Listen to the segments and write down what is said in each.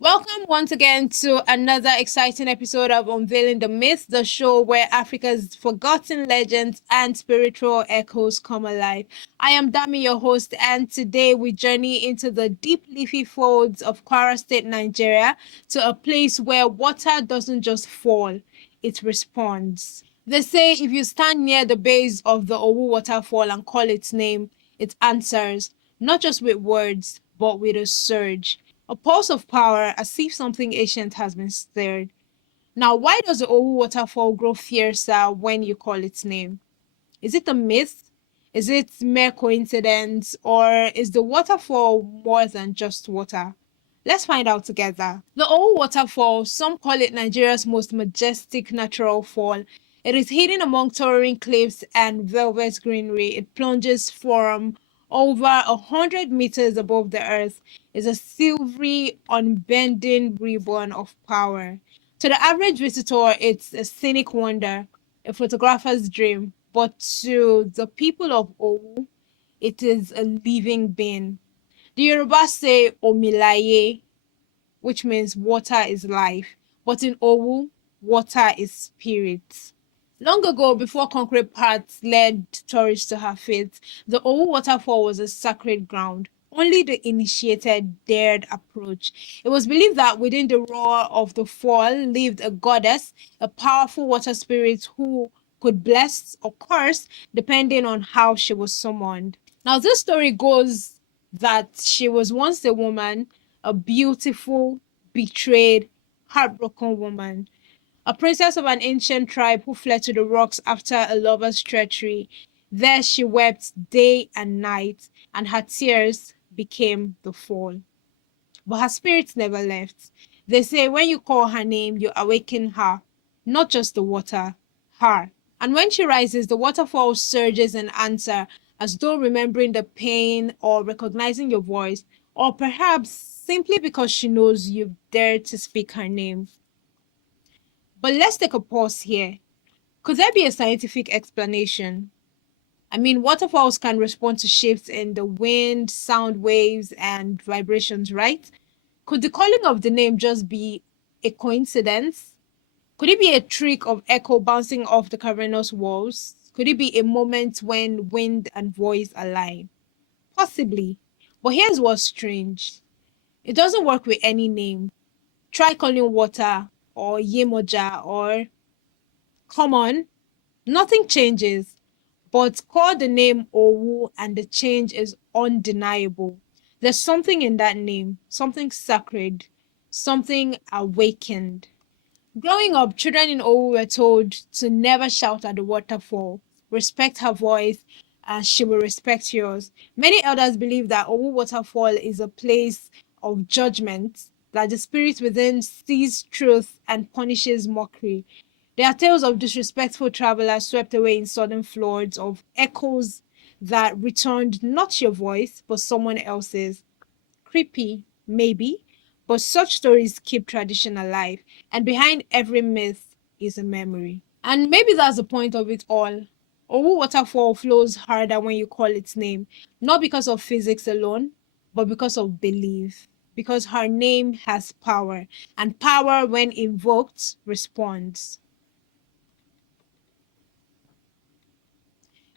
Welcome once again to another exciting episode of Unveiling the Myth, the show where Africa's forgotten legends and spiritual echoes come alive. I am Dami, your host, and today we journey into the deep leafy folds of Kwara State, Nigeria, to a place where water doesn't just fall, it responds. They say if you stand near the base of the Owu waterfall and call its name, it answers, not just with words, but with a surge. A pulse of power, as if something ancient has been stirred. Now, why does the Owu waterfall grow fiercer when you call its name? Is it a myth? Is it mere coincidence? Or is the waterfall more than just water? Let's find out together. The Owu waterfall, some call it Nigeria's most majestic natural fall. It is hidden among towering cliffs and velvet greenery. It plunges from over 100 meters above the earth. It's a silvery, unbending ribbon of power. To the average visitor, it's a scenic wonder, a photographer's dream. But to the people of Owu, it is a living being. The Yoruba say Omilaye, which means water is life. But in Owu, water is spirit. Long ago, before concrete paths led tourists to her faith, the Owu waterfall was a sacred ground. Only the initiated dared approach. It was believed that within the roar of the fall lived a goddess, a powerful water spirit who could bless or curse depending on how she was summoned. Now, this story goes that she was once a woman, a beautiful, betrayed, heartbroken woman, a princess of an ancient tribe who fled to the rocks after a lover's treachery. There she wept day and night, and her tears became the fall. But her spirit never left. They say when you call her name, you awaken her, not just the water, her. And when she rises, the waterfall surges in answer, as though remembering the pain or recognizing your voice, or perhaps simply because she knows you've dared to speak her name. But let's take a pause here. Could there be a scientific explanation? I mean, waterfalls can respond to shifts in the wind, sound waves, and vibrations, right? Could the calling of the name just be a coincidence? Could it be a trick of echo bouncing off the cavernous walls? Could it be a moment when wind and voice align? Possibly. But here's what's strange. It doesn't work with any name. Try calling water or Yemoja or come on. Nothing changes. But call the name Owu and the change is undeniable. There's something in that name, something sacred, something awakened. Growing up, children in Owu were told to never shout at the waterfall, respect her voice, and she will respect yours. Many elders believe that Owu waterfall is a place of judgment, that the spirit within sees truth and punishes mockery. There are tales of disrespectful travelers swept away in sudden floods, of echoes that returned not your voice, but someone else's. Creepy, maybe, but such stories keep tradition alive, and behind every myth is a memory. And maybe that's the point of it all. Owu Waterfall flows harder when you call its name, not because of physics alone, but because of belief. Because her name has power, and power, when invoked, responds.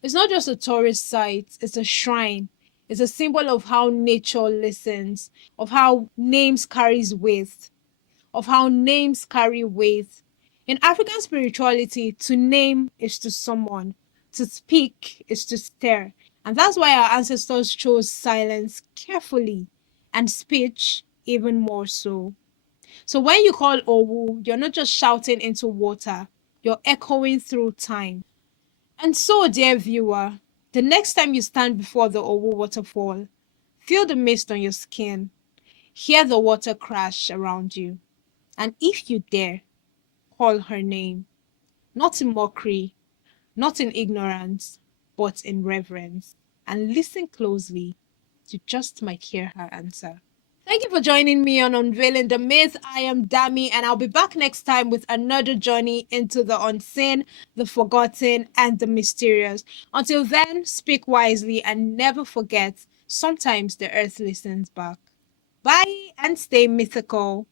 It's not just a tourist site, it's a shrine. It's a symbol of how nature listens, of how names carries weight, of how names carry weight. In African spirituality, to name is to summon, to speak is to stir. And that's why our ancestors chose silence carefully and speech even more so. So when you call Owu, you're not just shouting into water, you're echoing through time. And so, dear viewer, the next time you stand before the Owu waterfall, feel the mist on your skin, hear the water crash around you, and if you dare, call her name, not in mockery, not in ignorance, but in reverence, and listen closely. You just might hear her answer. Thank you for joining me on Unveiling the Myth. I am Dami, and I'll be back next time with another journey into the unseen, the forgotten, and the mysterious. Until then, speak wisely and never forget sometimes the earth listens back. Bye and stay mythical.